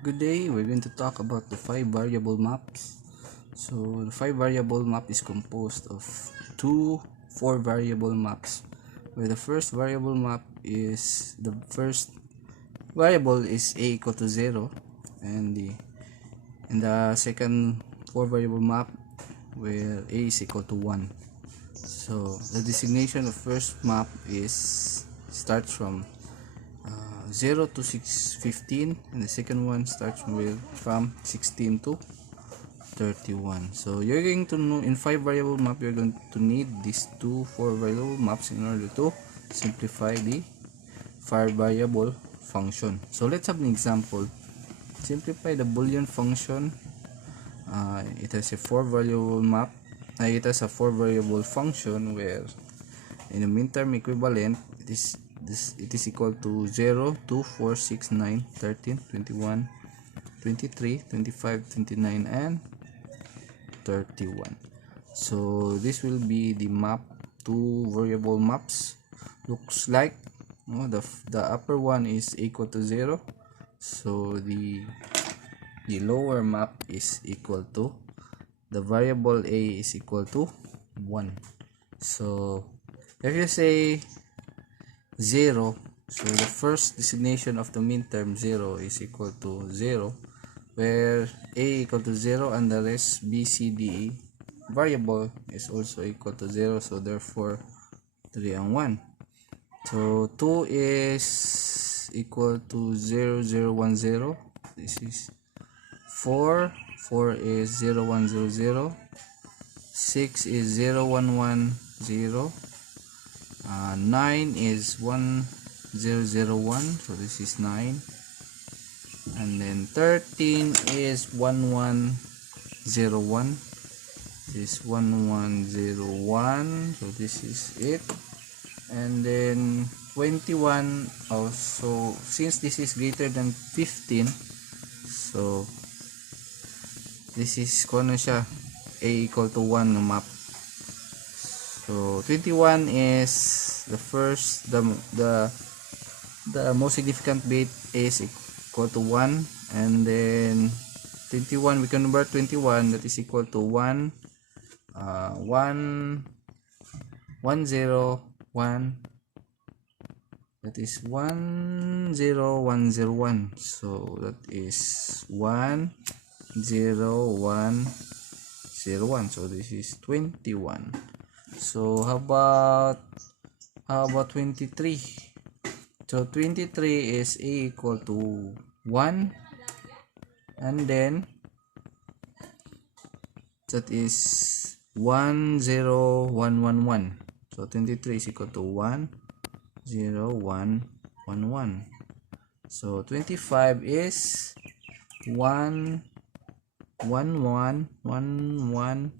Good day, we're going to talk about the 5 variable maps. So the 5 variable map is composed of two 4 variable maps, where the first variable map is the first variable is a equal to 0, and the second 4 variable map where a is equal to 1. So the designation of first map is starts from 0 to 615, and the second one starts from 16 to 31. So you're going to know in 5 variable map, you're going to need these two 4 variable maps in order to simplify the 5 variable function. So let's have an example. Simplify the boolean function. It has a 4 variable map. It has a 4 variable function where in the meantime equivalent it is equal to 0, 2, 4, 6, 9, 13, 21, 23, 25, 29, and 31. So this will be the map. Two variable maps looks like, the upper one is equal to 0, so the lower map is equal to the variable a is equal to 1. So if you say 0, so the first designation of the midterm 0 is equal to 0, where a equal to 0 and the rest b, c, d, e variable is also equal to 0, so therefore 3 and 1. So 2 is equal to 0, 0, 1, 0. This is 4 is 0, 1, 0, 0. 6 is 0, 1, 1, 0. 9 is 1, 0, 0, 1, so this is 9. And then 13 is 1, 1, 0, 1. This is 1, 1, 0, 1, so this is it. And then 21 also, since this is greater than 15, so this is kung ano siya, a equal to 1 na map. So 21 is the first, the most significant bit is equal to 1, and then 21 we convert 21, that is equal to 1, 1, 1, 0, 1, that is 1, 0, 1, 0, 1, so that is 1, 0, 1, 0, 1, so this is 21. So how about 23? So 23 is a equal to 1, and then that is 1, 0, 1, 1, 1. So 23 is equal to 1, 0, 1, 1, 1. So 25 is 1, 1, 1, 1, 1,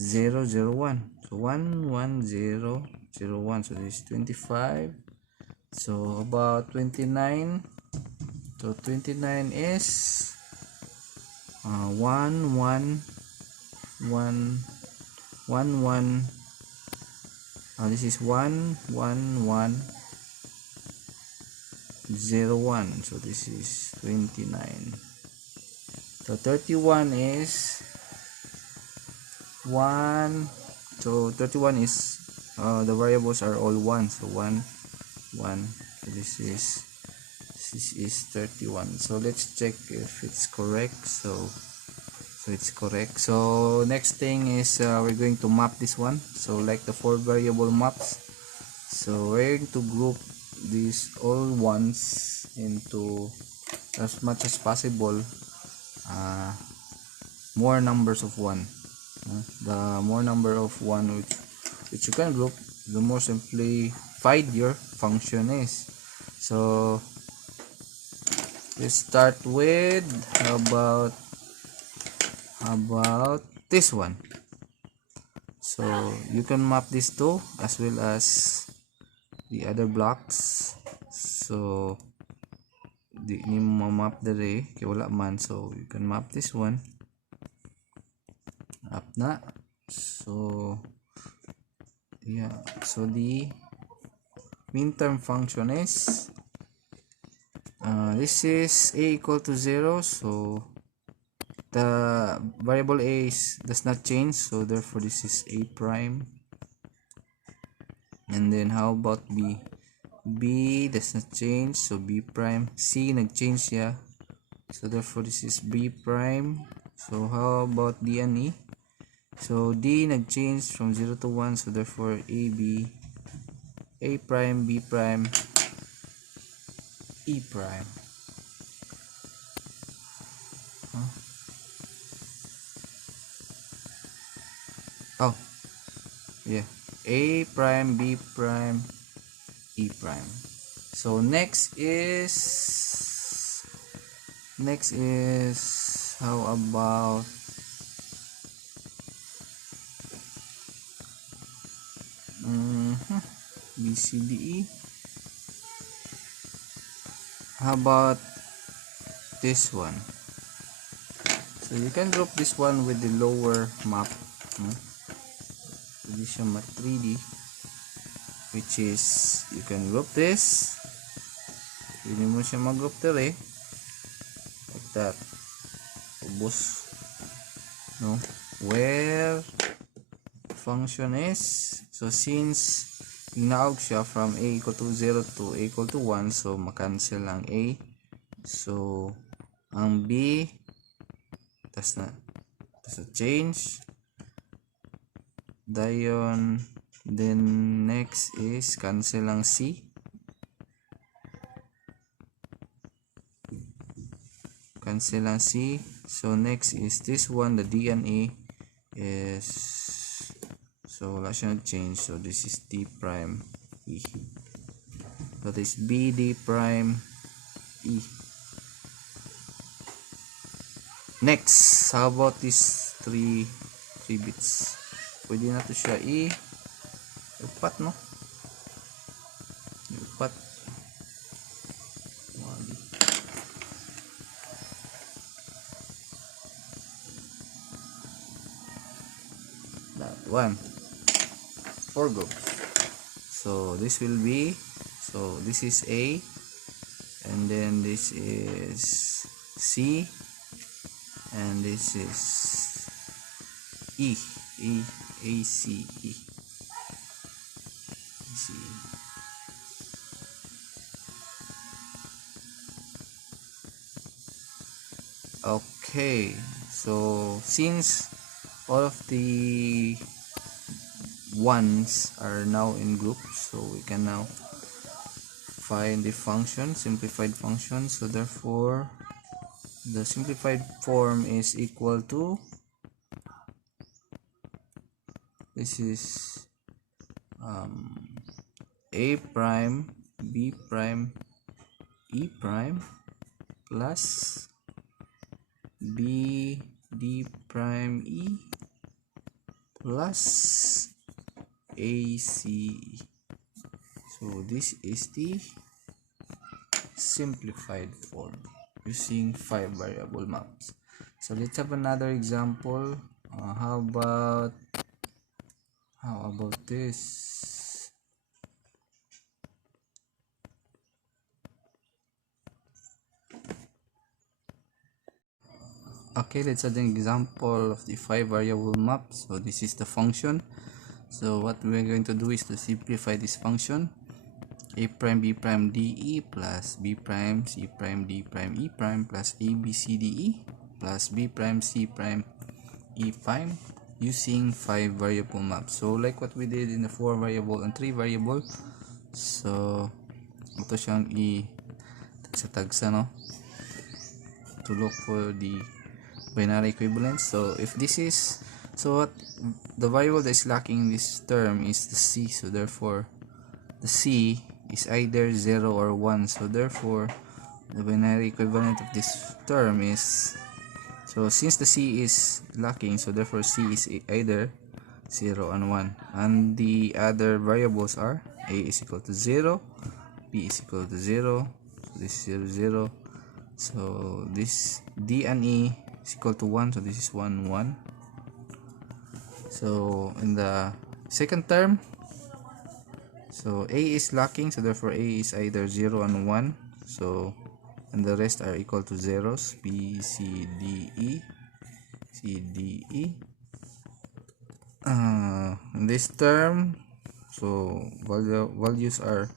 0, 0, 1. So 1, 1, 0, 0, 1. So this is 25. So about 29. So 29 is 1, 1, 1, 1, 1. This is 1, 1, 1, 0, 1. So this is 29. So 31 is 1. So 31 is the variables are all 1, so 1, 1. So this is 31. So let's check if it's correct. So it's correct. So next thing is we're going to map this one. So like the 4 variable maps, so we're going to group these all ones into, as much as possible, more numbers of 1. The more number of 1 which you can group, the more simplified your function is. So let's start with about this one. So you can map these two as well as the other blocks. So di mo map dere kay wala man, so you can map this one up na. So yeah, so the mean term function is This is a equal to 0, so the variable a does not change, so therefore this is a prime. And then how about b? B does not change, so b prime. C nag-change siya, so therefore this is b prime. So how about d and e? So d nag-change from 0 to 1, so therefore a prime, b prime, e prime. Oh yeah, a prime, b prime, e prime. So next is how about b c d e? How about this one? So you can group this one with the lower map. Hindi siya mat 3D, which is you can group this. Hindi mo siya mag-group like that. Ubos, no? Where function is, so since inaog siya from a equal to 0 to a equal to 1, so makancel ang a. So ang b does not change. Dayon, then next is cancel ang c. Cancel ang c. So next is this one, the d and e is, so wala siya nag-change, so this is d prime e. That is b d prime e. Next, how about these three bits? Pwede na to siya upat, no? Upat. That one. 4 groups. So this will be, so this is a, and then this is c, and this is e. A C E. Okay, so since all of the ones are now in groups, so we can now find the function, simplified function. So therefore the simplified form is equal to, this is a prime, b prime, e prime plus b d prime e plus a c. So this is the simplified form using 5 variable maps. So let's have another example. How about this? Okay, let's add an example of the 5 variable map. So this is the function. So what we're going to do is to simplify this function. A prime b prime d e plus b prime c prime d prime e prime plus a b c d e plus b prime c prime e prime using 5 variable maps. So like what we did in the 4 variable and 3 variable, so ito siyang tagsa no, to look for the binary equivalence. So if this is, so what the variable that is lacking in this term is the c, so therefore the c is either 0 or 1, so therefore the binary equivalent of this term is, so since the c is lacking, so therefore c is either 0 and 1, and the other variables are a is equal to 0, b is equal to 0, so this is 0 0, so this d and e is equal to 1, so this is 1 1. So in the second term, so a is lacking, so therefore a is either 0 and 1, so and the rest are equal to zeros. B, C, D, E, C, D, E. In this term, so values are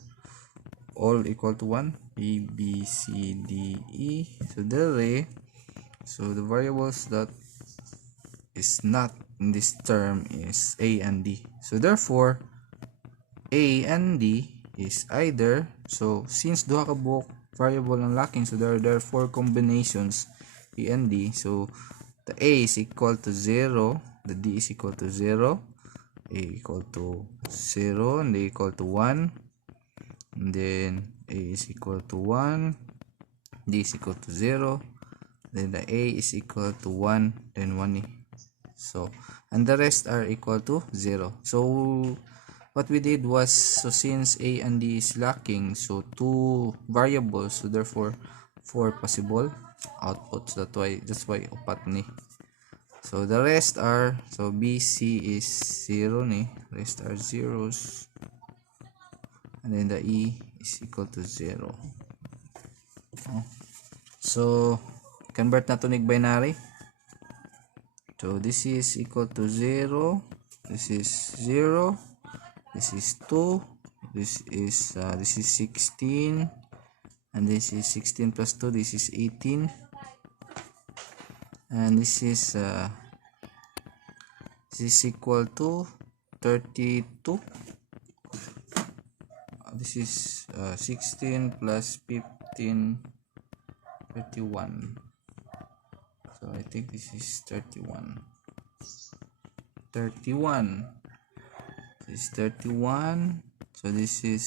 all equal to 1. A, B, C, D, E. So the variables that is not in this term is A and D. So therefore, A and D is either, so since duha ka buok variable ang lacking, so there are 4 combinations A and D. So the A is equal to 0, the D is equal to 0, A equal to 0, and D equal to 1, and then A is equal to 1, D is equal to 0, then the A is equal to 1, then 1. So, and the rest are equal to 0. So what we did was, so since A and D is lacking, so 2 variables, so therefore 4 possible outputs. That's why upat ni. So the rest are, so B, C is 0 ni, rest are zeros, and then the E is equal to 0. So convert na to nig binary. So this is equal to 0, this is 0, this is 2, this is 16, and this is 16 plus 2, this is 18, and this is equal to 32. This is 16 plus 15, 31. So I think this is 31. This is 31. So this is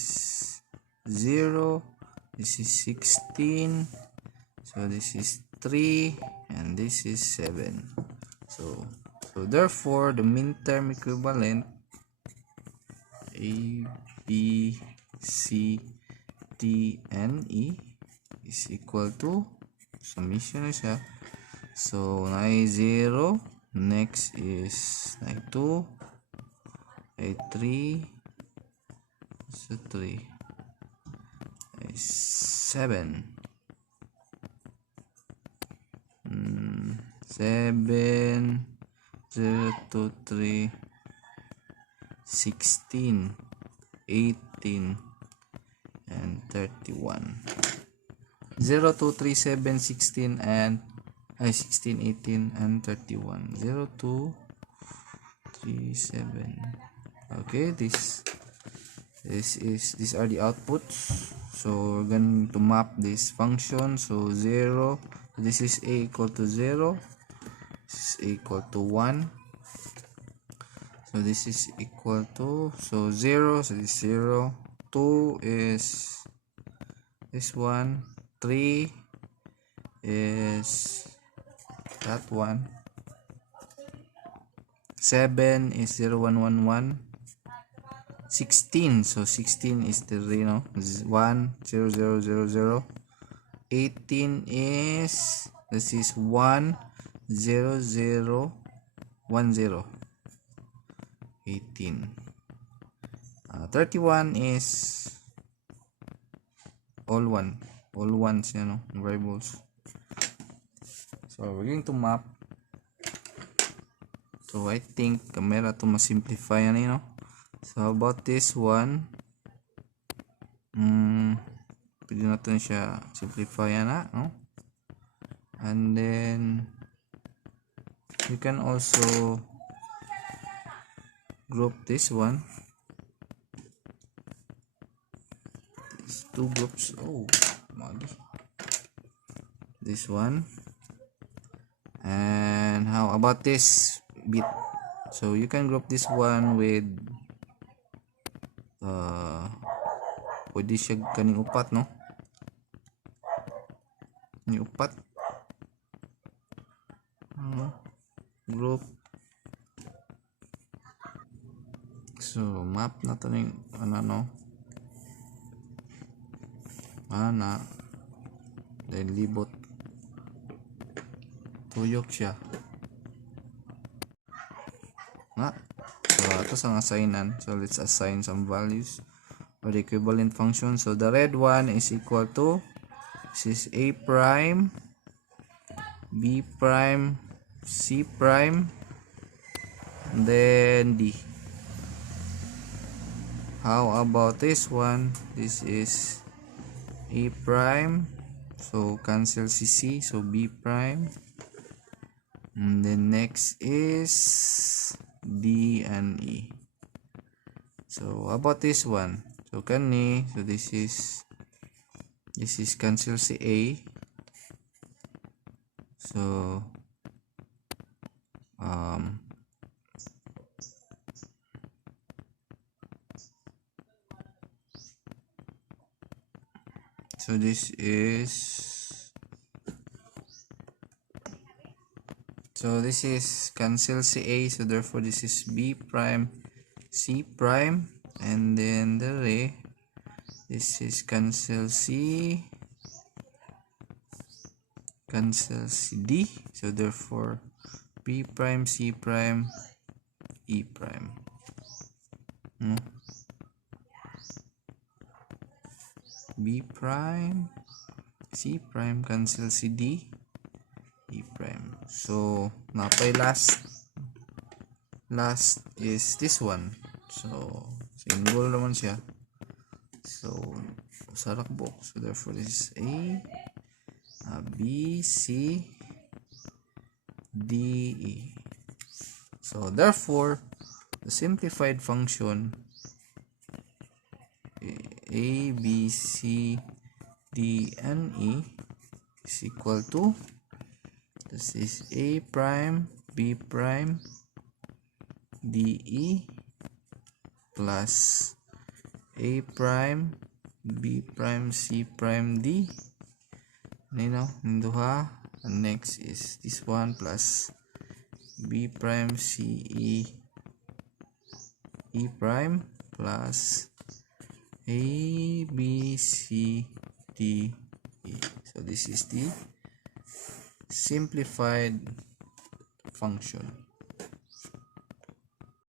0. This is 16. So this is 3, and this is 7. So therefore the mean term equivalent A, B, C, D, and E is equal to, summation na siya. So na 0, next is na 2, ay 3, so 3, ay 7, 7, 0, 2, 3, 16, 18, and 31. 0, 2, 3, 7, 16, and 16, 18, and 31. 0, 2, 3, 7. Okay, these are the outputs. So we're going to map this function. So 0, this is A equal to 0, this is A equal to 1. So this is equal to, so 0, so this is 0, 2 is this one, 3 is that one, 7 is 0, 1, 1, 1, 16, so 16 is the 1, 0, 0, 0, 0, 18 is, this is 1, 0, 0, 1, 0, 18. 31 is all ones, variables. So we're going to map. So I think camera to masimplify yan, So how about this one? Pwede natin siya simplify na, no? And then you can also group this one. These 2 groups. Oh, mali. This one. And how about this bit? So you can group this one with pwede siya kaning upat, no? Ni upat. Group. So map na to ning then libot tuyok siya na. So ito sa assignan. So let's assign some values for the equivalent function. So the red one is equal to This is A prime, B prime, C prime, and then D. How about this one? This is A prime, so cancel C, so B prime. And then next is D and E. So about this one? So kani, so this is cancel si A. So this is cancel si A, so therefore this is B prime, C prime, and then this is cancel C D, so therefore B prime, C prime, E prime. B prime, C prime, cancel C D, E prime. So napay last is this one. So single naman siya. So sarak box. So therefore this is A, B, C, D, E. So therefore the simplified function A, B, C, D, and E is equal to, this is A prime, B prime, D, E plus A prime, B prime, C prime, D. Ninduha. And next is this one plus B prime, C, E prime plus A, B, C, D, E. So this is the simplified function.